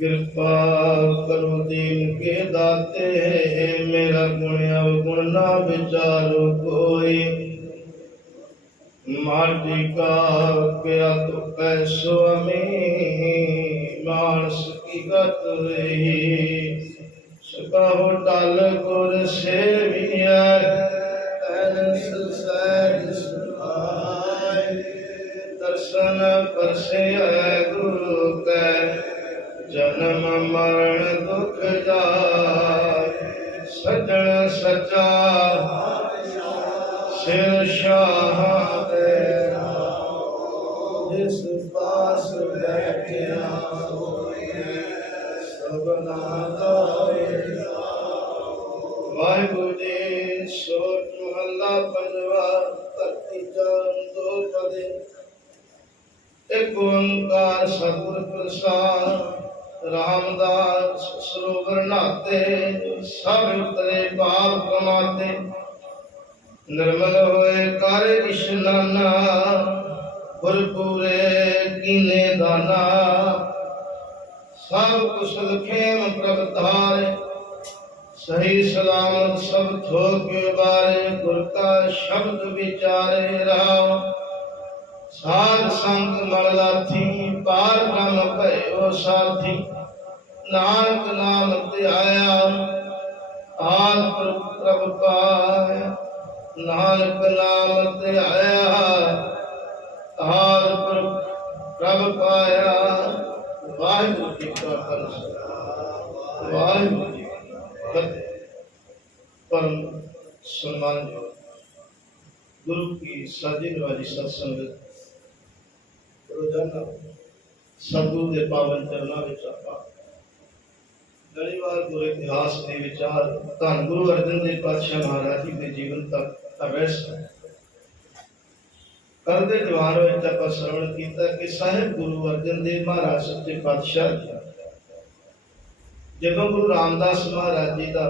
कृपा करो दीन के दाते, मेरा गुण अवगुण ना विचारो कोई। माटी का क्या तो पैसो में, मानस की गत रही। सुकहो टाल गुर सेविया, तैनस सैज सुहाय। दर्शन परसे गुरु कै, जन्म मरण दुख जाय। सजन सचा सिर शाह जिस पास बैठिया होए, सबना गाए। वाहिगुरु जी। सोच महला पंजवा, धरती चरण दो पदे। एक ओंकार सतगुर प्रसाद, रामदास सरोवर नाते। सब उतरे पाप कमाते, निर्मल होए कार्य इशनाना। भरपूरे कीने दाना, सब कुशल खेम प्रभ धारे। सही सलामत सब थोक बारे, गुर का शब्द विचारे रहा। साध संग मल लाथी, पार ब्रह्म भयो साथी। नानक नाम ध्याया, आद प्रभ पाया। नानक नाम ध्याया, आद प्रभ पाया। वाहिगुरु जी का खालसा, वाहिगुरु जी की फतेह। परम सम्मान गुरु की साजिश वाली सत्संगत, रोजाना सतगुरु के पावन चरणों में ਆਪਾਂ घनी बार गुरु इतिहास के विचार धन गुरु अर्जन देव पातशाह महाराज जी के जीवन तक का रहस्य करते दीवान में श्रवण किया कि साहिब गुरु अर्जन देव महाराज सच्चे पातशाह जब गुरु रामदास महाराज जी का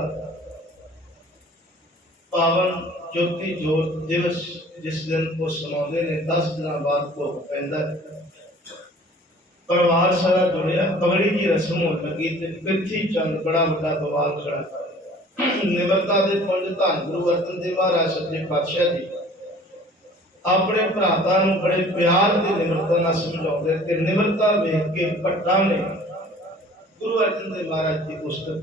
पावन ज्योति जोत दिवस जिस दिन को सुनाते ने 10 दिन बाद को पैदा परिवार सारा जुड़िया। पगड़ी की रस्म हो लगी, पृथ्वी चंद बड़ा बड़ा बवाल खड़ा। निमरता के पुंज धन गुरु अर्जन देव महाराज सच्चे पातशाह जी अपने भरातां नूं बड़े प्यार ते निमरता नाल समझाउंदे ते निमरता वेख के भट्टां ने गुरु अर्जन देव महाराज जी पुस्तक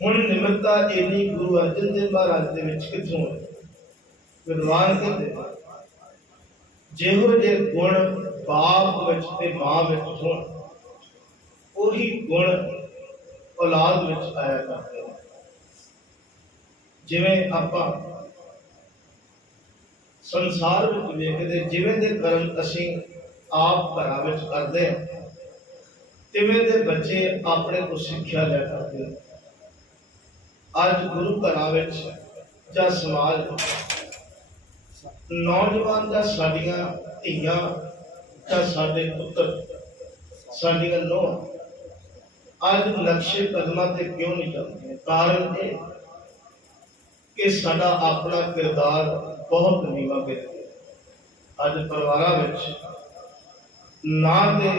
हुण निमरता इन्नी गुरु अर्जन देव महाराज दे विच किथों विद्वान कहते जिहो जे गुण बाप विच ते मां विच होण ओही गुण औलाद विच आया करते हैं। जिवें आपां संसार विच वेखदे जिवें दे कर्म असीं आप घरां विच करदे हां तिवें दे बच्चे अपने को सिक्ख्या लै करदे हैं। अज गुरु घरां विच जां समाज नौजवान जां साडियां धीआं जां साडे पुत्र साडियां नूंहां अज नक्शे कदमां ते क्यों नहीं चलदे? कारण ये कि साडा अपना किरदार बहुत नीवा गिर गया। अज परिवारां विच ना ते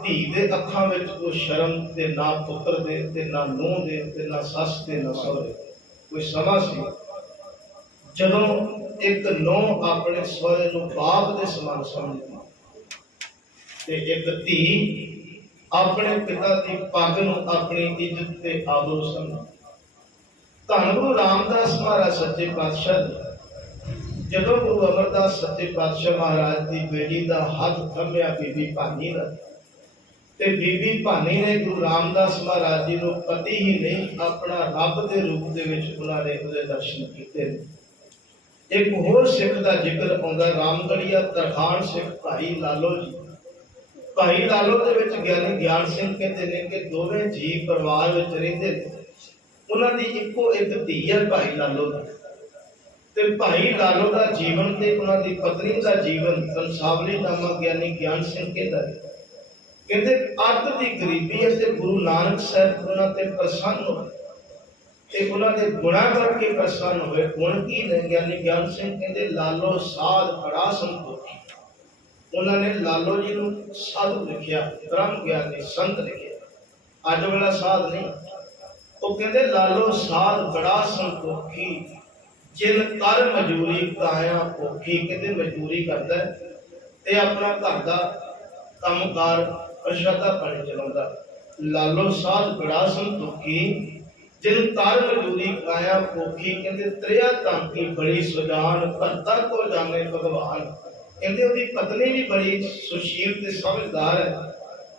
धी दे अखां विच कोई शर्म ते ना पुत्र दे ते ना नूंह दे ते ना सस ते ना सहुरे। कोई समा सी जदों एक नूंह अपने सहुरे नूं बाप दे समान समझदी ते एक धी अपने पिता की पग नूं अपनी इज्जत ते आबरू समझदी। धन गुरु रामदास महाराज सच्चे पातशाह जदों गुरु अमरदास सच्चे पातशाह महाराज की बेटी का हाथ थम्मिया बीबी भानी का ते बीबी भानी ने गुरु रामदास महाराज जी को पति ही नहीं अपना रब के रूप दे विच उन्होंने उहदे दर्शन कीते। एक होर सिख का जिक्र आउंदा रामगढ़िया तरखान सिख भाई लालो जी। भाई लालो दे विच ज्ञानी ज्ञान सिंह कहते हैं कि दोवें जी परिवार विच रहिंदे ने। उन्हां दी इक्को एक धी है भाई लालो दा ते भाई लालो का जीवन ते उन्हां दी पत्नी का जीवन कंसावली नामा ज्ञानी ज्ञान सिंह कहते अत की गरीबी है गुरु नानक साहब उन्हां ते प्रसन्न होए ते उन्हां दे गुणा करके प्रसन्न होए। गुण की ने ज्ञानी ज्ञान सिंह कहते लालो साध बड़ा संतोखी उन्होंने लालो जी ਨੂੰ साधु लिखिया, ब्रह्म ज्ञानी संत लिखिया। अज वाला साध नहीं। वो कहते लालो साध बड़ा संतोखी, जिन कर मजूरी काया भुखी। कहते मजदूरी करता है ते अपना घर का कामकार प्रशादा पानी चलाता। लालो साध बड़ा संतोखी, जिन कर मजूरी काया भुखी। कहते त्रिया तांकी बड़ी सुजान, भरता को जाने भगवान। कहते उसकी पत्नी भी बड़ी सुशील ते समझदार है,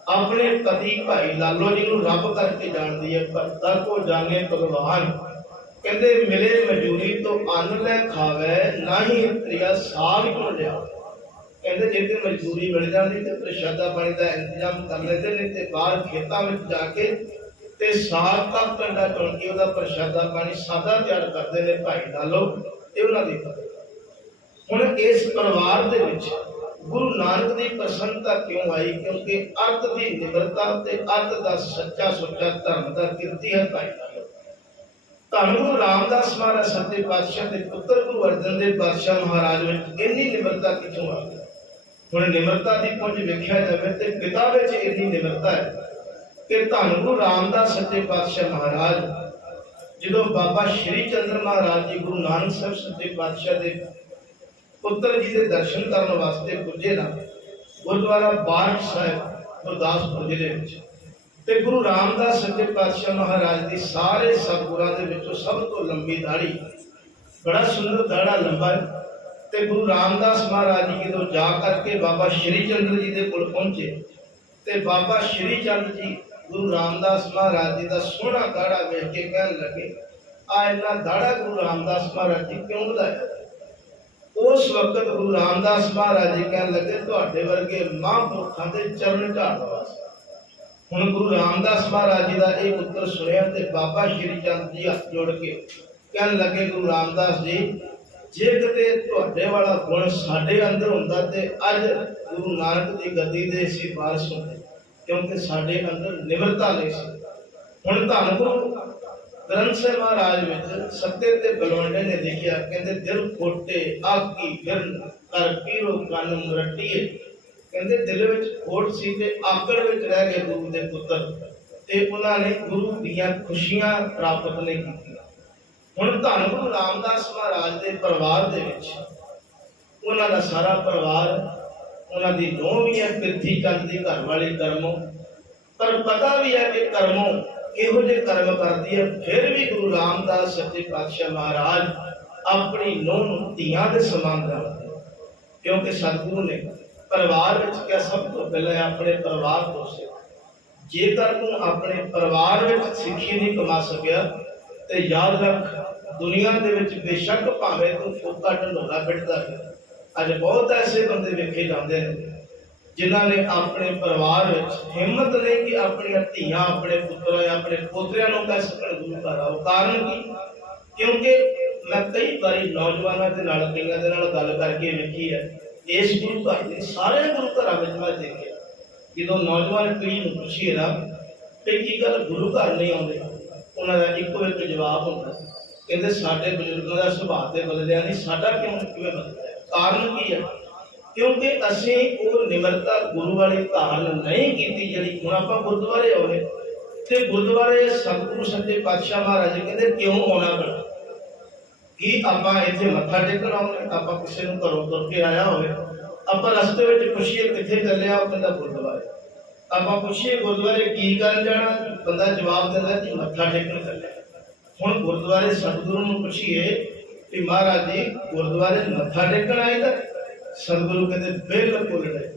अपने पति भाई लालो जी को रब करके जानती है। भरता को जाने भगवान। कहते मिले मजूरी तो अन्न ले खावे, ना ही त्रिया साग क्यों लिया। कहते जिथे मजदूरी मिल जाती तो प्रशादा पानी का इंतजाम कर लेते, नहीं तो बाहर खेतों में जाके ते साग का पिंडा चुन के उसका प्रशादा पानी सादा तैयार करते हैं भाई लालो। ये उन्होंने पता। हुण इस परिवार दे विच गुरु नानक की प्रसन्नता क्यों आई? क्योंकि अर्थ की निमरता ते अर्थ का सच्चा सुच्चा धर्म का कीर्ति है भाई लालो। धन गुरु रामदास महाराज सच्चे पातशाह के पुत्र गुरु अर्जन देव पातशाह महाराज में इन्नी निमरता कितों आ गई? हुण निमरता की पुंज वेख्या जाए तो पिता विच इन्नी निमरता है कि धन गुरु रामदास सच्चे पातशाह महाराज जो बाबा श्री चंद्र महाराज जी गुरु नानक साहब सच्चे पातशाह के पुत्र जी के दर्शन करने वास्ते पुजे ना गुरुद्वारा बारठ साहिब गुरदासपुर जिले में, ते गुरु रामदास सच्चे पातशाह महाराज की सारे सतगुरां दे विचों सब तो लंबी दाढ़ी, बड़ा सुंदर दाढ़ा लंबा है। ते गुरु रामदास महाराज जी जो जा करके बाबा श्री चंद्र जी के कोल पहुंचे, ते बाबा श्री चंद्र जी गुरु रामदास महाराज जी का सोहना दाढ़ा वेख के कहन लगे, आ इन्ना दाढ़ा गुरु रामदास महाराज जी क्यों ਵਧਾਇਆ? उस वक्त गुरु रामदास महाराज जी कहन लगे, तुहाडे वर्गे महापुरखों के चरण झाड़न वास्ते। हुण गुरु रामदास महाराज जी का यह पुत्र सुनिया ते बाबा श्री चंद जी हाथ जोड़ के कहन लगे, गुरु रामदास जी जे किते तुहाडे वाला गुण साडे अंदर हुंदा ते अज गुरु नानक की गद्दी दे असीं वारस हुंदे, क्योंकि साडे अंदर निमरता नहीं सी। हुण धन गुरु ग्रंथ साहिब महाराज में सत्ते ते बलवंडे ने लिखिया, कहते दिल खोटे आकी गिरन कर पीरो कन मुरटिए। कहते दिल विच खोट सी ते आकड़ विच रह गए गुरु दे पुत्र, ते उन्हां ने गुरु दीयां खुशियां प्राप्त नहीं की। हुण धन गुरु रामदास महाराज दे परिवार दे विच उन्हां दा सारा परिवार, उन्हां दी नूंह भी है पृथ्वी चंद दी घर वाली कर्मों, पर पता भी है कि कर्मों इहो जे कर्म करती है, फिर भी गुरु रामदास सच्चे पातशाह महाराज अपनी नूंह धीआं दे समान रखते, क्योंकि सतगुरु ने परिवार विच क्या सब तो पहले अपने परिवार तो से। जेकर तू अपने परिवार विच सिੱਖੀ नहीं कमा सकिया तो याद रख, दुनिया दे विच बेशक भावें तू फूका ढंडोरा पिटदा है। अज बहुत ऐसे बंदे वेखे जाते हैं जिन्हों ने अपने परिवार में हिम्मत नहीं कि अपनी धीआं अपने पुत्र या अपने पोतरियां को कह सकन गुरु घर आओ। कारण की? क्योंकि मैं कई बार नौजवानों के नाल कईयां दे नाल गल करके वेखी है, इस गुरु घर ने सारे गुरु घर में मैं देखे जो नौजवान पीढ़ी को पूछिए ना कि की गल गुरु घर नहीं आते, उन्होंने इको एक जवाब होता, कहते साडे बजुर्गों का सुभाव तो बदलिया नहीं, साडा क्यों किवें बदलिया? कारण की है? क्योंकि असी वो निमरता गुरु वाली धारण नहीं की जी। हम आप गुरुद्वारे आए तो गुरुद्वारे सतगुरु सच्चे पातशाह महाराज जी कहते क्यों आना पड़ा कि आप इतने मत्था टेकन आने, आप किसी को घरों तुर के आया हो, आप रस्ते में पूछिए कितने चले, कहता गुरुद्वारे। आप पूछिए गुरुद्वारे की कर जाना, बंदा जवाब देता जी मत्था टेकन चले। हुण गुरुद्वारे सतगुरु को पूछिए कि महाराज जी गुरुद्वारे मत्था टेकन आए, सतगुरु कहते बिल्कुल नहीं,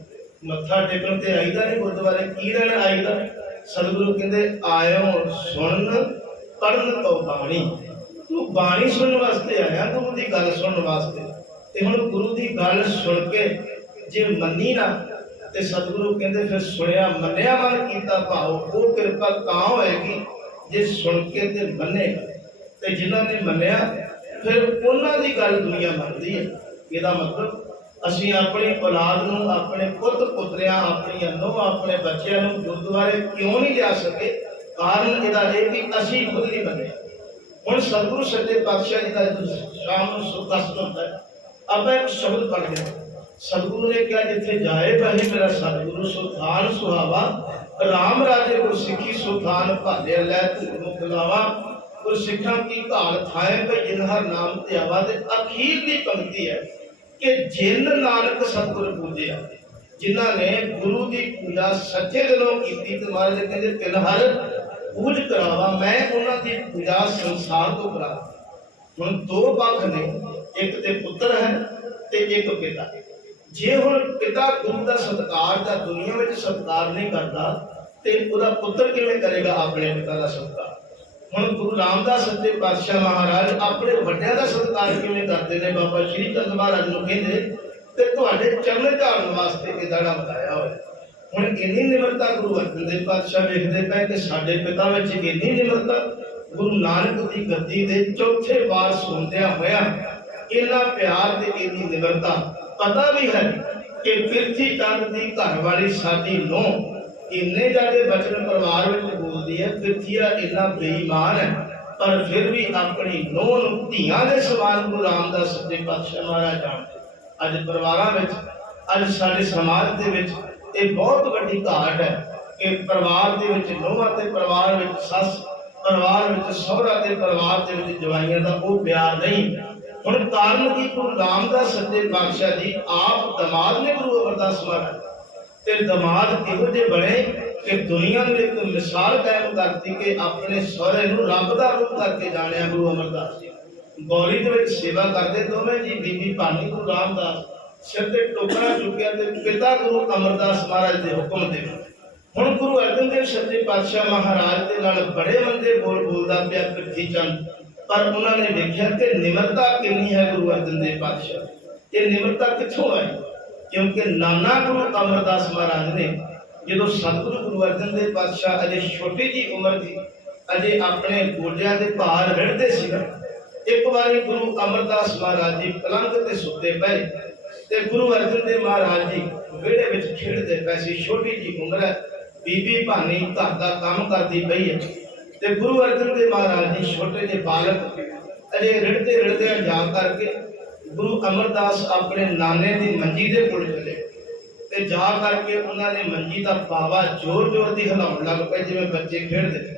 मत्था टेकन ते आईदा नहीं, गुरुद्वारे की लेना आईदा। सतगुरु कहते आयो सुन पढ़न तो बाणी, तू बाणी सुनने वास्ते आया, गुरु की गल सुनने वास्ते। ते हुण गुरु की गल सुन के जे मन्नी ना ते सतगुरु कहते फिर सुनिया मन्निया मन कीता भाव, वो कृपा तां होएगी जे सुन के ते मन्नेगा, ते जिन्हां ने मन्निया फिर उन्हां दी गल दुनिया मनदी है। इहदा मतलब असी अपनी औलाद नूं, अपने पुत पुत्रियां, अपनी नूंह, अपने बच्चों नूं गुरुद्वारे क्यों नहीं लिया सके? कारण इहदा है कि असी खुद नहीं बने। हुण सतगुरु सच्चे पातशाह जी का शाम को सुखदस्त होता है, आप एक शब्द पढ़ रहे सतगुरु ने कहा जिथे जाए बहे मेरा सतगुरु सुल्तान सुहावा राम राजे को सिखी सुल्तान भाले लै धूम खिलावा और सिखा की घाल थाए पे जिन हर नाम ते आवा। ते अखीर की पंक्ति है कि जिन नानक सतगुर पूजिया, जिन्हां ने गुरु की पूजा सच्चे दिलों की ते महाराज कहते तिन हर पूज करावा, मैं उन्हां दी पूजा संसार तो करा। हुण दो पक्ष ने, एक ते पुत्र है ते एक पिता। जे हुण पिता गुरु का सत्कार दा दुनिया में सत्कार नहीं करता ते उहदा पुत्र किवें करेगा अपने पिता का सत्कार। हुण गुरु रामदास सच्चे पातशाह महाराज अपने वड्डियां दा सत्कार किवें करते ने। बाबा श्री चंद महाराज नूं कहंदे ते तुहाडे चरण झाड़न वास्ते इह दाड़ा बताया होया। हुण इन्नी निमरता गुरु अर्जन देव पातशाह वेखदे पए कि साडे पिता विच इन्नी निमरता। गुरु नानक दी गद्दी दे चौथे वार सुनदियां होया इन्ना प्यार ते इन्नी निमरता। पता भी है कि पृथ्वी चंद की घर वाली साडी नूंह इन्ने ज्यादा बचन परिवार में बोलती है। पृथ्वी इन्ना बेईमान है पर फिर भी अपनी नूंह नूं धीआं दे समान गुरु रामदास सच्चे पातशाह महाराज जानदे। अज परिवारां विच, अज साडे समाज दे विच इह बहुत वड्डी घाट है कि परिवार दे विच नूंहां ते परिवार विच सस, परिवार विच सहुरा ते परिवार दे विच जवाइयां दा वो प्यार नहीं। हुण कारण की गुरु रामदास सच्चे पातशाह जी आप दमाद ने गुरु अमरदास महाराज ते दमाद इहो जे बने कि दुनिया में एक मिसाल कायम करती कि अपने सहुरे नूं रब दा रूप करके जानिया। गुरु अमरदास जी गौरी दे विच सेवा करते दोवें जी, बीबी भानी गुरु रामदास सिर ते टोकरा चुकिया ते पिता गुरु अमरदास महाराज दे हुक्म दे। हुण गुरु अर्जन देव सच्चे पातशाह महाराज दे नाल बड़े मंदे बोल बोलदा पिया पृथ्वी चंद, पर उन्होंने देखा कि निमरता कितनी है गुरु अर्जन देव पातशाह। ये निमरता कित्थों आई? क्योंकि नाना गुरु अमरदास महाराज ने जो सतगुरु गुरु अर्जन देव पातशाह अजे छोटी जी उम्र थी, अजे अपने गोलियां के भार रिढ़ते सीगा। एक बारी गुरु अमरदास महाराज जी पलंग ते सुते पे ते गुरु अर्जन देव महाराज जी विहड़े विच खेडदे पए सी। छोटी जी उम्र है, बीबी भानी घर का काम करती पई है ते गुरु अर्जन देव महाराज जी छोटे जे बालक अजे रिढ़ते रिढ़ते जा करके गुरु अमरदास अपने नाने की मंजी के कोल चले ते जा करके उन्होंने मंजी का पावा जोर जोर की हिलाउण लग पे जिवें बच्चे खेडदे।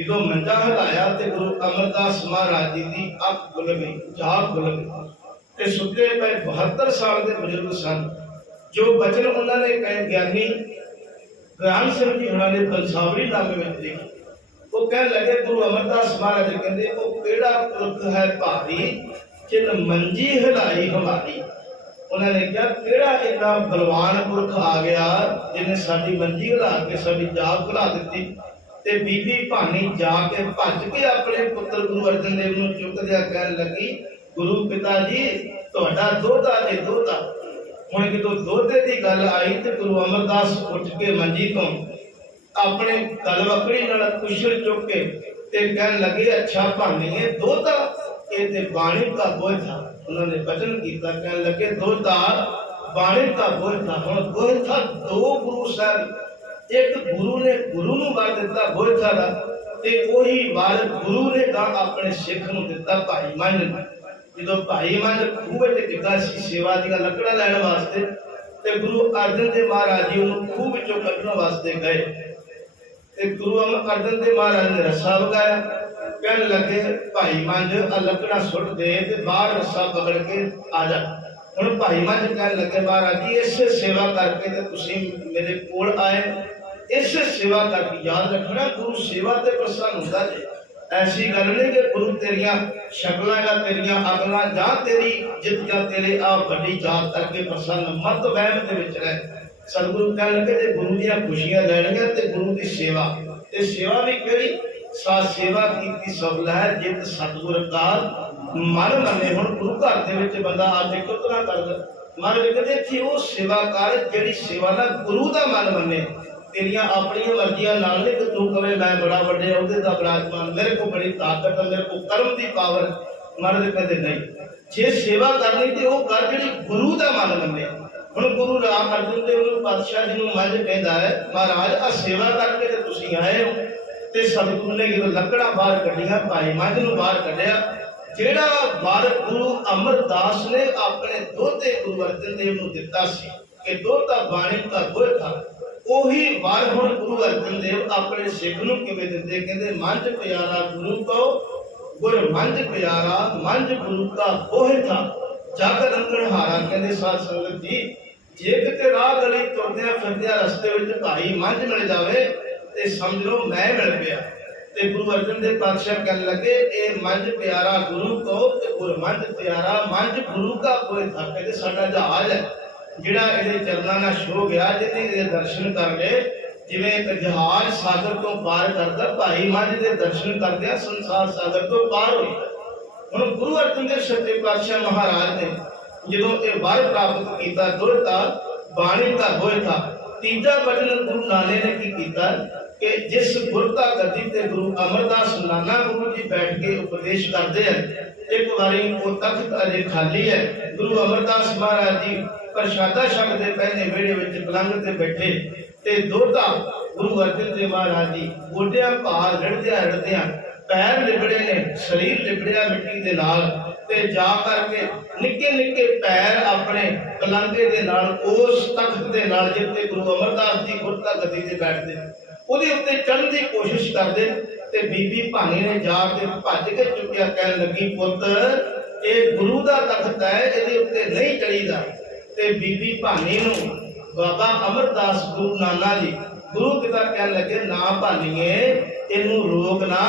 जो मंजा हिलाया तो गुरु अमरदास महाराज जी की अख खुल गई, जाग खुल गई ते सुते पे 72 साल के बुजुर्ग सन। जो बचन उन्होंने कहे ज्ञानी ज्ञान सिंह जी उन्होंने बंसावली नामे में लिखे। वो कह लगे गुरु अमरदास महाराज कहते वो केड़ा पुरख है भारी जिन मंजी हिलाई हमारी। उन्होंने कहा केड़ा इतना बलवान पुरख आ गया जिन्हें साडी मंजी हिला के साडी जाग खुला दी। ते बीबी भानी जाके भज के अपने पुत्र गुरु अर्जन देव नूं चुकदिया कहन लगी गुरु पिता जी तुहाडा दोधा जे दोधा। हुण जदों दोधे की गल आई तो गुरु अमरदास उठ के मंजी तो अपने गलवकड़ी नाल कुशल चुक के ते कहन लगे अच्छा भानीए दोधा ये ते बाणी का बोझ था। उन्होंने वचन किया कहन लगे दोधा बाणी का बोझ था। हुण बोझ था दो गुरु साहब, एक गुरु ने गुरु नूं वर दिता बोझ था ते ओही वर गुरु ने गा अपने सिख नूं दिता भाई मंझ। जो भाई मंझ खूह विच डिग्गा सी सेवा दी लकड़ा लैण वास्ते ते गुरु अर्जन देव महाराज जी उन्होंने खूह विचों कढण वास्ते गए ते गुरु अर्जन देव महाराज ने रस्सा वगाया। कहने लगे भाई मंझ आ लकड़ा सुट दे ते बाहर रस्सा पकड़ के आ जा। हुण भाई मंझ कहने लगे महाराज जी इस सेवा करके ते तुसीं मेरे कोल आए, इस सेवा करके याद रखना गुरु सेवा ते प्रसन्न हुंदा जे। ऐसी गल नहीं कि गुरु तेरिया शक्लां या तेरिया अकलां जां तेरी जित या तेरे आ बड़ी जात करके प्रसन्न मत वहम दे विच रह। सतगुरु कहन लगे जे गुरु दी खुशियां लैणियां ते गुरु दी सेवा ते सेवा भी करी सा सेवा कीती सब लहै जित सतगुर का मन मने। हुण गुरु घर दे विच बंदा आके कितना करदा महाराज कहते थी वो सेवा कर जिहड़ी सेवा ना गुरु दा मन मने। तेरिया अपनी मर्जियां नाल नहीं कि तू कहे मैं बड़ा वड्डे अहुदे दा विराजमान मेरे को बड़ी ताकत है मेरे को कर्म की पावर। महाराज कहते नहीं जे सेवा करनी ते वो कर जिहड़ी गुरु दा मन मने। हुण गुरु राम अर्जन देव पातशाह जी नूं मंझ कहंदा है महाराज आ सेवा करके ते तुसीं आए हो ते सतगुरु ने जो लकड़ा बाहर कढ़िया भाई मंझ नूं बाहर कढ़िया ਜਿਹੜਾ ਵਰ ਗੁਰੂ ਅਮਰਦਾਸ ਨੇ ਆਪਣੇ ਦੋਤੇ ਗੁਰੂ ਅਰਜਨ ਦੇਵ ਨੂੰ ਦਿੱਤਾ ਸੀ ਕਿ ਦੋਤਾ ਬਾਣੀ ਦਾ ਬੋਝ ਥਾ, ਉਹੀ ਵਰ ਹੁਣ ਗੁਰੂ ਅਰਜਨ ਦੇਵ ਆਪਣੇ ਸਿੱਖ ਨੂੰ ਕਿਵੇਂ ਦਿੰਦੇ? ਕਹਿੰਦੇ ਮੰਝ ਪਿਆਰਾ ਗੁਰੂ ਕੋ ਗੁਰ ਮੰਝ ਪਿਆਰਾ, ਮੰਝ ਗੁਰੂ ਦਾ ਬੋਝ ਥਾ ਜਗ ਰੰਗਣ ਹਾਰਾ। ਕਹਿੰਦੇ ਸਾਧ ਸੰਗਤ ਜੀ, ਜੇ ਕਿਤੇ ਰਾਹ ਗਲੀ ਤੁਰਦਿਆਂ ਫਿਰਦਿਆਂ ਰਸਤੇ ਵਿੱਚ ਭਾਈ ਮੰਝ ਮਿਲ ਜਾਵੇ ਤੇ ਸਮਝ ਲਓ ਮੈਂ ਮਿਲ ਪਿਆ। ਤੇ ਗੁਰੂ ਅਰਜਨ ਦੇਵ ਪਾਤਸ਼ਾਹ ਕਹਿਣ ਲੱਗੇ ਇਹ ਮੰਝ ਪਿਆਰਾ ਗੁਰੂ ਕੋ ਤੇ ਗੁਰ ਮੰਝ ਪਿਆਰਾ, ਮੰਝ ਗੁਰੂ ਦਾ ਬੋਝ ਥਾ। ਕਹਿੰਦੇ ਸਾਡਾ ਜਹਾਜ਼ ਹੈ ਜਿਹੜਾ ਇਹਦੇ ਚਰਨਾਂ ਨਾਲ ਛੋ ਗਿਆ, ਜਿਹਨੇ ਇਹਦੇ ਦਰਸ਼ਨ ਕਰ ਲਏ, ਜਿਵੇਂ ਇੱਕ ਜਹਾਜ਼ ਸਾਗਰ ਤੋਂ ਪਾਰ ਕਰਦਾ, ਭਾਈ ਮੰਝ ਦੇ ਦਰਸ਼ਨ ਕਰਦਿਆਂ ਸੰਸਾਰ ਸਾਗਰ ਤੋਂ ਪਾਰ ਹੋਈ। ਹੁਣ ਗੁਰੂ ਅਰਜਨ ਦੇਵ ਸੱਚੇ ਪਾਤਸ਼ਾਹ ਮਹਾਰਾਜ ਨੇ ਜਦੋਂ ਇਹ ਵਰ ਪ੍ਰਾਪਤ ਕੀਤਾ, ਦੋਤਾ ਬਾਣੀ ਦਾ ਬੋਝ ਥਾ। ਤੀਜਾ ਬਚਨ ਗੁਰੂ ਨਾਨਕ ਨੇ ਕੀ ਕੀਤਾ ਕਿ ਜਿਸ ਗੁਰਤਾ ਗੱਦੀ ਤੇ ਗੁਰੂ ਅਮਰਦਾਸ ਨਾਨਾ ਗੁਰੂ ਜੀ ਬੈਠ ਕੇ ਉਪਦੇਸ਼ ਕਰਦੇ ਹਨ, ਇੱਕ ਵਾਰੀ ਉਹ ਤਖਤ ਅਜੇ ਖਾਲੀ ਹੈ, ਗੁਰੂ ਅਮਰਦਾਸ ਮਹਾਰਾਜ ਜੀ ਪ੍ਰਸ਼ਾਦਾ ਛਕਦੇ ਪਹਿਲੇ ਵਿਹੜੇ ਵਿੱਚ ਪਲੰਗ ਤੇ ਬੈਠੇ ਤੇ ਦੋਤਾ ਗੁਰੂ ਅਰਜਨ ਦੇਵ ਮਹਾਰਾਜ ਜੀ ਗੋਡਿਆਂ ਭਾਰ ਰੜਦਿਆਂ ਪੈਰ ਲਿਬੜੇ ਨੇ, ਸਰੀਰ ਲਿਬੜਿਆ ਮਿੱਟੀ ਦੇ ਨਾਲ, ਤੇ ਜਾ ਕਰਕੇ ਨਿੱਕੇ ਨਿੱਕੇ ਪੈਰ ਆਪਣੇ ਕਲਾਂਗੇ ਦੇ ਨਾਲ ਉਸ ਤਖਤ ਦੇ ਨਾਲ ਜਿੱਥੇ ਗੁਰੂ ਅਮਰਦਾਸ ਜੀ ਗੁਰਤਾ ਗੱਦੀ ਤੇ ਬੈਠਦੇ ਉਹਦੇ ਉੱਤੇ ਚੜ੍ਹਨ ਦੀ ਕੋਸ਼ਿਸ਼ ਕਰਦੇ। ਤੇ ਬੀਬੀ ਭਾਨੀ ਨੇ ਜਾ ਕੇ ਭੱਜ ਕੇ ਚੁੱਕਿਆ, ਕਹਿਣ ਲੱਗੀ ਪੁੱਤ ਇਹ ਗੁਰੂ ਦਾ ਤਖਤ ਹੈ, ਇਹਦੇ ਉੱਤੇ ਨਹੀਂ ਚੜੀਦਾ। ਤੇ ਬੀਬੀ ਭਾਨੀ ਨੂੰ ਬਾਬਾ ਅਮਰਦਾਸ ਗੁਰੂ ਨਾਨਾ ਜੀ ਗੁਰੂ ਪਿਤਾ ਕਹਿਣ ਲੱਗੇ ਨਾ ਭਾਨੀਏ ਇਹਨੂੰ ਰੋਕ ਨਾ,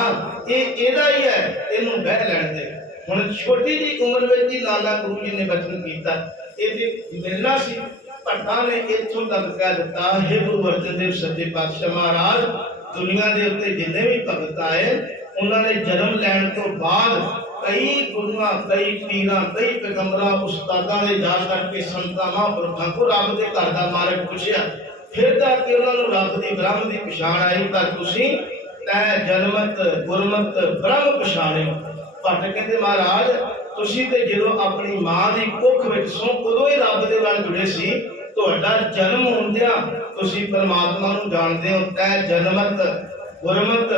ਇਹ ਇਹਦਾ ਹੀ ਹੈ, ਇਹਨੂੰ ਬਹਿ ਲੈਣ ਦੇ। ਹੁਣ ਛੋਟੀ ਜੀ ਉਮਰ ਵਿੱਚ ਹੀ ਨਾਨਾ ਗੁਰੂ ਜੀ ਨੇ ਬਚਨ ਕੀਤਾ, ਇਹ ਮਿਲਣਾ ਸੀ। ਭੱਟਾਂ ਨੇ ਇੱਥੋਂ ਤੱਕ ਕਹਿ ਦਿੱਤਾ, ਹੈ ਗੁਰੂ ਅਰਜਨ ਦੇਵ ਸੱਚੇ ਪਾਤਸ਼ਾਹ ਮਹਾਰਾਜ, ਦੁਨੀਆ ਦੇ ਉੱਤੇ ਜਿੰਨੇ ਵੀ ਭਗਤ ਆਏ ਉਹਨਾਂ ਨੇ ਜਨਮ ਲੈਣ ਤੋਂ ਬਾਅਦ ਕਈ ਗੁਰੂਆਂ, ਕਈ ਪੀਰਾਂ, ਕਈ ਪੈਗੰਬਰਾਂ, ਉਸਤਾਦਾਂ ਦੇ ਜਾ ਕਰਕੇ ਸੰਤਾਂ ਮਹਾਂਪੁਰਖਾਂ ਕੋ ਰੱਬ ਦੇ ਘਰ ਦਾ ਮਾਰਗ ਪੁੱਛਿਆ, ਫਿਰ ਜਾ ਕੇ ਉਹਨਾਂ ਨੂੰ ਰੱਬ ਦੀ ਬ੍ਰਹਮ ਦੀ ਪਛਾਣ ਆਈ। ਪਰ ਤੁਸੀਂ ਤੈ ਜਨਮਤ ਗੁਰਮਤ ਬ੍ਰਹਮ ਪਛਾਣਿਓ। ਭੱਟ ਕਹਿੰਦੇ ਮਹਾਰਾਜ ਤੁਸੀਂ ਤੇ ਜਦੋਂ ਆਪਣੀ ਮਾਂ ਦੀ ਕੁੱਖ ਵਿੱਚ ਸੋ ਉਦੋਂ ਹੀ ਰੱਬ ਦੇ ਨਾਲ ਜੁੜੇ ਸੀ, ਤੁਹਾਡਾ ਜਨਮ ਹੁੰਦਿਆਂ ਤੁਸੀਂ ਪਰਮਾਤਮਾ ਨੂੰ ਜਾਣਦੇ ਹੋ। ਤੈ ਜਨਮਤ ਗੁਰਮਤ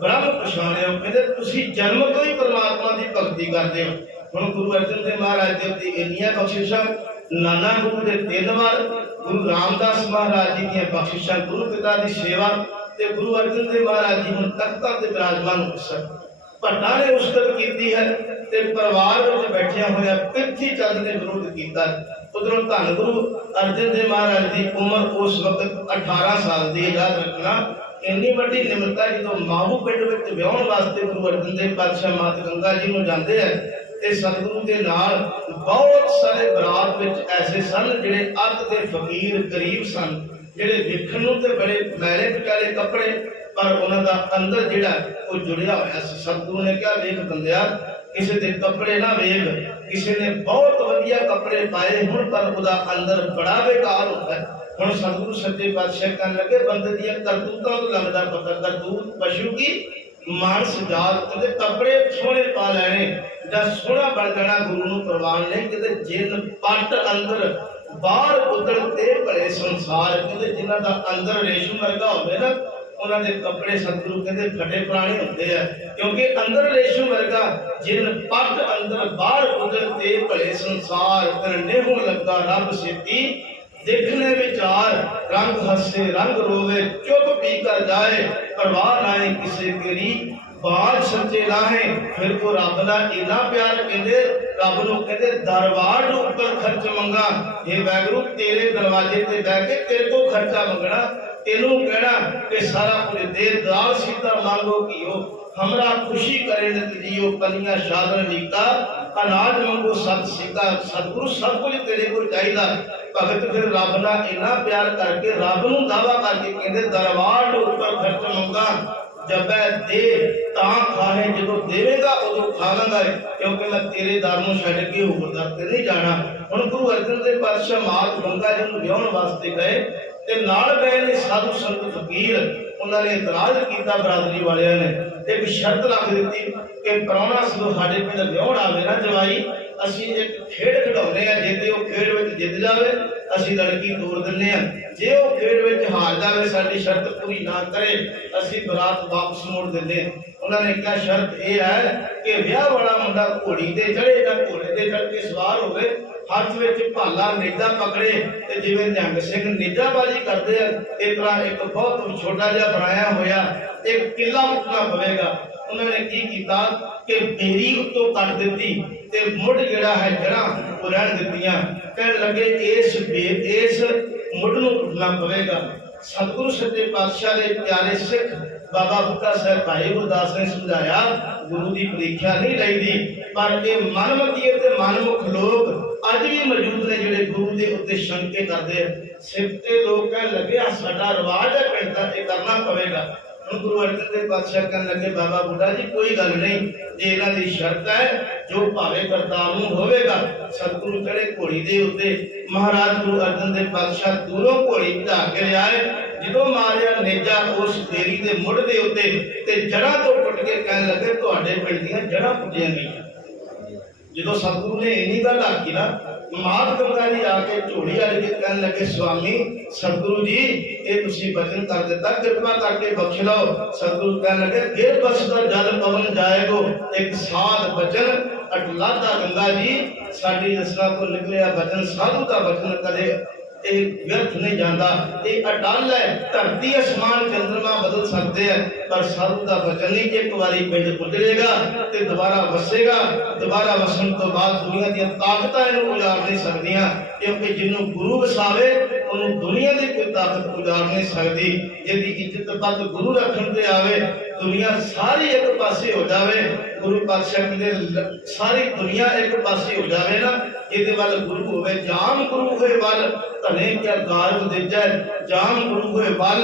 ਬ੍ਰਹਮ ਪਛਾਣਿਓ। ਕਹਿੰਦੇ ਤੁਸੀਂ ਜਨਮ ਤੋਂ ਹੀ ਪਰਮਾਤਮਾ ਦੀ ਭਗਤੀ ਕਰਦੇ ਹੋ। ਹੁਣ ਗੁਰੂ ਅਰਜਨ ਦੇਵ ਮਹਾਰਾਜ ਦੇ ਉੱਤੇ ਇੰਨੀਆਂ ਬਖਸ਼ਿਸ਼ਾਂ, ਨਾਨਾ ਗੁਰੂ ਦੇ 3 ਵਾਰ, ਗੁਰੂ ਰਾਮਦਾਸ ਮਹਾਰਾਜ ਜੀ ਦੀਆਂ ਬਖਸ਼ਿਸ਼ਾਂ, ਗੁਰੂ ਪਿਤਾ ਦੀ ਸੇਵਾ, ਤੇ ਗੁਰੂ ਅਰਜਨ ਦੇਵ ਮਹਾਰਾਜ ਜੀ ਹੁਣ ਤਖਤਾਂ ਤੇ ਬਿਰਾਜਮਾਨ ਹੋ ਸਨ। ਭੱਟਾਂ ਨੇ ਉਸਤਤ ਕੀਤੀ ਹੈ ਤੇ ਪਰਿਵਾਰ ਵਿੱਚ ਬੈਠਿਆ ਹੋਇਆ ਪਿਰਥੀ ਚੰਦ ਨੇ ਵਿਰੋਧ ਕੀਤਾ। ਉਧਰੋਂ ਧੰਨ ਗੁਰੂ ਅਰਜਨ ਦੇਵ ਮਹਾਰਾਜ ਦੀ ਉਮਰ ਉਸ ਵਕਤ 18 ਸਾਲ ਦੀ। ਯਾਦ ਰੱਖਣਾ ਇੰਨੀ ਵੱਡੀ ਨਿਮਰਤਾ ਜਦੋਂ ਮਾਹੂ ਪਿੰਡ ਵਿੱਚ ਵਿਆਹਣ ਵਾਸਤੇ ਗੁਰੂ ਅਰਜਨ ਦੇਵ ਪਾਤਸ਼ਾਹ ਮਾਤਾ ਗੰਗਾ ਜੀ ਨੂੰ ਜਾਂਦੇ ਹੈ ਤੇ ਸਤਿਗੁਰੂ ਦੇ ਨਾਲ ਬਹੁਤ ਸਾਰੇ ਬਰਾਤ ਵਿੱਚ ਐਸੇ ਸਨ ਜਿਹੜੇ ਅੱਤ ਦੇ ਫਕੀਰ ਗਰੀਬ ਸਨ, ਜਿਹੜੇ ਵੇਖਣ ਨੂੰ ਤੇ ਬੜੇ ਮੈਲੇ ਪਟਾਲੇ ਕੱਪੜੇ, ਪਰ ਉਹਨਾਂ ਦਾ ਅੰਦਰ ਜਿਹੜਾ ਉਹ ਜੁੜਿਆ ਹੋਇਆ ਸੀ। ਸਤਿਗੁਰੂ ਨੇ ਕਿਹਾ ਵੇਖ ਬੰਦਿਆ, ਕਿਸੇ ਦੇ ਕੱਪੜੇ ਨਾ ਵੇਖ, ਕਿਸੇ ਨੇ ਬਹੁਤ ਵਧੀਆ ਕੱਪੜੇ ਪਾਏ ਹੁਣ ਪਰ ਉਹਦਾ ਅੰਦਰ ਬੜਾ ਬੇਕਾਰ ਹੁੰਦਾ ਹੈ। ਹੁਣ ਸਤਿਗੁਰੂ ਸੱਚੇ ਪਾਤਸ਼ਾਹ ਕਹਿਣ ਲੱਗੇ ਬੰਦੇ ਦੀਆਂ ਕਰਤੂਤਾਂ ਤੋਂ ਲੱਗਦਾ ਪਤਾ, ਕਰਤੂਤ ਪਸ਼ੂ ਕੀ ਮਾਨਸ ਜਾਤ, ਉਹਦੇ ਕੱਪੜੇ ਸੋਹਣੇ ਪਾ ਲੈਣੇ ਜਾਂ ਸੋਹਣਾ ਬਣ ਜਾਣਾ ਗੁਰੂ ਨੂੰ ਪ੍ਰਵਾਨ ਨਹੀਂ। ਕਿਤੇ ਜਿੰਨ ਪੱਟ ਅੰਦਰ ਬਾਹਰ ਉਦੜ ਤੇ ਭਲੇ ਸੰਸਾਰ, ਕਹਿੰਦੇ ਜਿਨ੍ਹਾਂ ਦਾ ਅੰਦਰ ਰੇਸ਼ਮ ਵਰਗਾ ਹੋਵੇ ਨਾ ਉਹਨਾਂ ਦੇ ਕੱਪੜੇ ਸਤਿਗੁਰੂ ਕਹਿੰਦੇ ਫਟੇ ਪੁਰਾਣੇ ਹੁੰਦੇ ਆ, ਕਿਉਂਕਿ ਅੰਦਰ ਰੇਸ਼ਮ ਵਰਗਾ ਜਿਨ ਪੱਟ ਅੰਦਰ ਬਾਹਰ ਉਦੜ ਤੇ ਭਲੇ ਸੰਸਾਰ, ਕਰਨੇ ਹੋਣ ਲੱਗਾ ਰੱਬ ਸੇਤੀ ਦੇਖਣੇ ਵਿਚਾਰ, ਰੰਗ ਹੱਸੇ ਰੰਗ ਰੋਵੇ, ਚੁੱਪ ਪੀ ਕਰ ਜਾਏ, ਪਰਵਾਹ ਨਾਏ ਕਿਸੇ ਤੇਰੀ, ਬਾਜ ਸੱਚੇ ਲਾਹੇ। ਫਿਰ ਕੋ ਰੱਬ ਦਾ ਇੰਨਾ ਪਿਆਰ, ਕਹਿੰਦੇ ਰੱਬ ਨੂੰ ਕਹਿੰਦੇ ਦਰਬਾਰ ਨੂੰ ਉੱਪਰ ਖਰਚ ਮੰਗਾ, ਇਹ ਵੈਗਰੂ ਤੇਰੇ ਦਰਵਾਜ਼ੇ ਤੇ ਬਹਿ ਕੇ ਤੇਰੇ ਕੋ ਖਰਚਾ ਮੰਗਣਾ, ਤੈਨੂੰ ਕਹਿਣਾ ਕਿ ਸਾਰਾ ਕੁਝ ਦੇ ਦਾਲ ਸੀਤਾ ਮੰਗੋ ਕੀਓ, हमरा खुशी करे नतीजियो, कन्या शादन लीका, अनाज मंगो सत सीता। सतगुरु सब कुछ तेरे को चाहिदा। भगत फिर रब नाल इन्ना प्यार करके रब नूं दावा करके कहंदे दरबार दे उपर खर्च मंगा, जब दे तां खाए, जो देवेगा उदों खावांगा, क्योंकि मैं तेरे दर नूं छड्ड के होर दर ते नहीं जाना। हुण गुरु अर्जन देव पातशाह मात गंगा जी नूं विआहण वास्ते गए ते नाल गए ने साधु संत फकीर। उन्होंने इतराज किया बरादरी वालियां ने, एक शर्त रख दी कि प्राहुणा सदों साडे पिंड विआहण आवे ना जवाई, असीं एक खेड खिडाउने आ, जे ते ओह खेड विच जित जावे असीं लड़की तोड़ दिंदे आ, जे ओह खेड विच हार जावे साडी शर्त पूरी ना करे असीं बरात वापस मोड़ दिंदे आ। उन्होंने कहा शर्त यह है कि ब्याह वाला मुंडा घोड़ी ते चढ़ेगा, घोड़े ते चढ़ के सवार होवे, हाथ विच भाला नेजा पकड़े ते जिवें निहंग सिंह नेजाबाजी करते हैं इस तरह एक बहुत छोटा जिहा बनाया होया एक किला पुटना पवेगा। उन्होंने की कीता कि बेरी उत्तों कट दी ते मुड़ जिहड़ा है जड़ा वो रहन दित्तियां। कहण लगे इस मुड़ नूं पुटना पवेगा। सतगुरु सच्चे पातशाह दे प्यारे सिख बाबा बुट्टा साहब भाई गुरदास ने समझाया गुरु की परीक्षा नहीं लईदी, पर ये मनमती ते मनमुख लोग अज भी मौजूद ने जिहड़े गुरु के उत्ते शंके करते। सिख ते लोग कहण लगे साडा रिवाज है पिंड दा ये करना पवेगा। गुरु अर्जन देव पातशाह कहने लगे बाबा बुढ़ा जी कोई गल नहीं, जे इन्हां दी शर्त है जो भावे करतार नूं होवेगा। सतगुरु चढ़े घोड़ी दे उत्ते, महाराज गुरु अर्जन देव पातशाह दूरों घोड़ी चढ़ा के लियाए, जो मारिया नेजा उस देरी दे मुड़ दे उत्ते ते जड़ा तो पुट के कहने लगे तुहाडे पिंड दीयां जड़ा पुटियां गईयां। जो सतगुरु ने इन्नी गल आखी ना, मात गंगा जी आके झोली अड़ के कहने लगे स्वामी सतगुरु जी ये तुसी वचन कर दिता, कृपा करके बख्श लो। सतगुरु कहने लगे फिर बसदा जल पवन जाएगो एक साध वचन अटलादा गंगा जी, साडी रसना तो निकलिया वचन साधु का वचन कदे व्यर्थ नहीं जाता, ये अटल है। धरती आसमान चंद्रमा बदल सकते हैं पर साधु का वचन ही एक बारी पिंड उजड़ेगा ते दोबारा वसेगा। दोबारा वसन तो बाद दुनिया दी ताकतां इहनूं उजाड़ नहीं सकदियां, क्योंकि जिन्हों गुरु वसावे उन्होंने दुनिया की कोई ताकत उजाड़ नहीं सकती। यदि इज्जत पद गुरु रखन ते आवे दुनिया सारी एक पासे हो जावे। गुरु पातशाह कहंदे सारी दुनिया एक पासे हो जावे ना, इहदे वल गुरु होवे जाम गुरु होए वल धने क्या गारव दिजै, जाम गुरु होए वल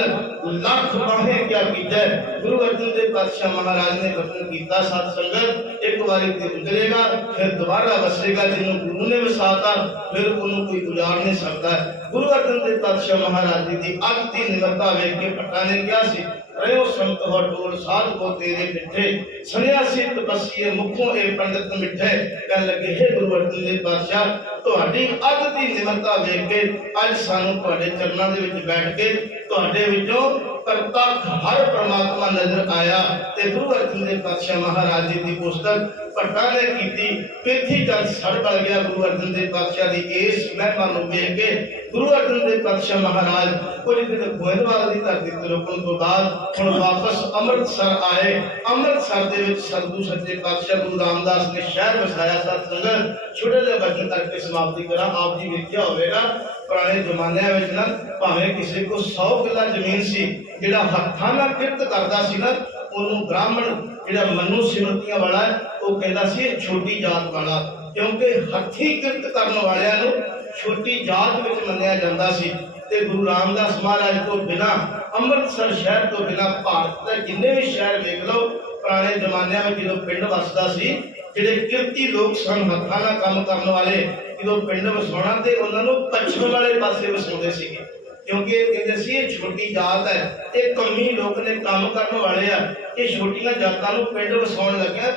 लख बाहे क्या कीजै। गुरु अर्जन देव पातशाह महाराज ने वचन कीता सत संगत एक बारी ते उजड़ेगा फिर दोबारा वसेगा। जिन्हों गुरु ने वसाता फिर उन्होंने कोई उजाड़ नहीं सकता। गुरु अर्जन देव पातशाह महाराज जी की अत की निमरता वेख के भट्टा ने कहा सी रहो संत हो टोल साध को तेरे मिठे, सन्यासी तपस्वी मुखों ए पंडित मिठे। कह लगे हे गुरु अर्जन देव पातशाह तुहाडी अत दी निमरता वेख के अज सानू तुहाडे चरनां दे विच बैठ के तुहाडे विचों प्रत्यक्ष हर परमात्मा नजर आया। ते गुरु अर्जन देव पातशाह महाराज जी की पुस्तक भट्टा ने कीती पृथ्वी जल सड़ पड़ गया। गुरु अर्जन देव पातशाह की इस महिमा नूं वेख के गुरु अर्जन देव पातशाह महाराज कुछ दिन गोइंदवाल की धरती ते रुकण तो बाद हुण वापस अमृतसर आए। अमृतसर दे विच सतगुरु सच्चे पातशाह गुरु रामदास ने शहर वसाया। सत संगत छोटे जिहे वचन करके समाप्ति करा। आप जी वेख्या होवेगा पुराने जमाने विच ना भावें किसी को 100 किला जमीन सी जिहड़ा हत्थां नाल किरत करदा सी ना ओनू ब्राह्मण जिहड़ा मनु सिमरतियां वाला है वो कहता सी छोटी जात वाला, क्योंकि हथी किरत करने वालियां नूं छोटी जात विच मन्निया जांदा सी। ते गुरु रामदास महाराज तो बिना अमृतसर शहर तो बिना भारत के जिन्ने भी शहर वेख लो पुराने जमाने में जो पिंड वसदा सी जिहड़े किरती लोग सन हत्थां नाल काम करने वाले जो पिंड वसाउणा ते उन्हां नूं पश्चिम वाले पासे वसाउंदे सीगे, क्योंकि कहते सी ये छोटी जात है, ये कमी लोग ने काम करने वाले आ, ये छोटियां जातां नूं पिंड वसाउण लगे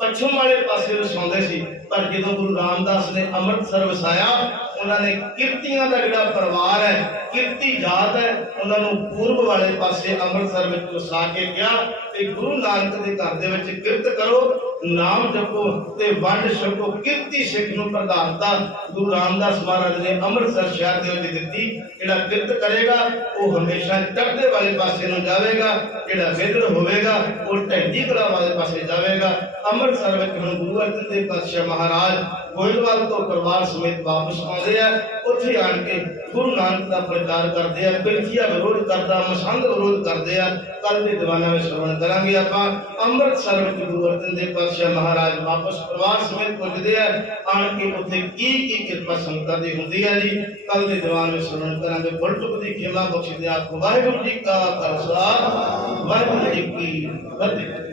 पश्चिम वाले पासे वसाउंदे सी। पर जो गुरु रामदास ने अमृतसर वसाया उन्होंने किरतियां का जिहड़ा परिवार है किरती जात है उन्होंने पूर्व वाले पासे अमृतसर में वसा के गया। गुरु नानक के घर दे विच किरत करो नाम जपो ते वंड छको किरती सिख नूं प्रधानता गुरु रामदास महाराज ने अमृतसर शहर दे विच दित्ती। जिहड़ा किरत करेगा वो हमेशा चढ़दे वाले पासे नूं जावेगा, जिहड़ा विदड़ होवेगा वो ढैंदी कला वाले पासे जावेगा। अमृतसर विच हुण गुरु अर्जन देव पातशाह महाराज गोइंदवाल तो परिवार समेत वापस आउंदे आ। उत्थे आण के गुरु नानक का प्रचार करते हैं, पिरथिया विरोध करता मसंद विरोध करते हैं। कल के दीवाना में श्रवण करांगे आपां। अमृतसर में गुरु अर्जन देव पातशाह महाराज वापस परिवार समेत पुजदे हैं। आण के उत्थे की कृपा संगतां दी हुंदी है जी। कल के दीवान में श्रवण करांगे। भुल चुक दी खिमा बख्श दे आपको। वाहिगुरू जी का खालसा वाहिगुरू जी की फतेह।